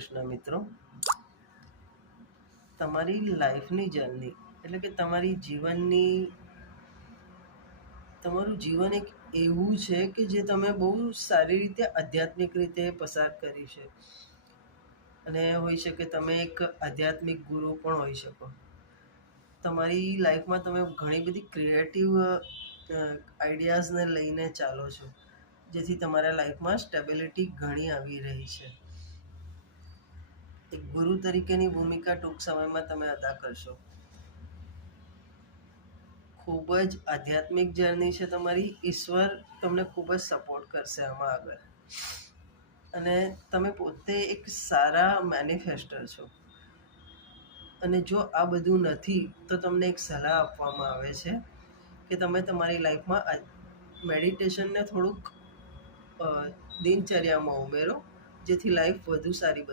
કૃષ્ણ મિત્રો. તમારી લાઈફની જર્ની એટલે કે તમારું જીવન એક એવું છે કે જે તમે બહુ સારી રીતે આધ્યાત્મિક રીતે પસાર કરી છે. અને હોઈ શકે તમે એક આધ્યાત્મિક ગુરુ પણ હોઈ શકો. તમારી લાઈફમાં તમે ઘણી બધી ક્રિએટિવ આઈડિયાઝને લઈને ચાલો છો, જેથી તમારા લાઈફમાં સ્ટેબિલિટી ઘણી આવી રહી છે. એક ગુરુ તરીકેની ભૂમિકા ટૂંક સમયમાં તમે અદા કરશો. ખૂબ જ આધ્યાત્મિક જર્ની છે તમારી. ઈશ્વર તમને ખૂબ જ સપોર્ટ કરશે આમાં આગળ. અને તમે પોતે એક સારા મેનિફેસ્ટર છો. અને જો આ બધું નથી તો તમને એક સલાહ આપવામાં આવે છે કે તમે તમારી લાઈફમાં મેડિટેશનને થોડુંક દિનચર્યામાં ઉમેરો, જેથી લાઈફ વધુ સારી બને.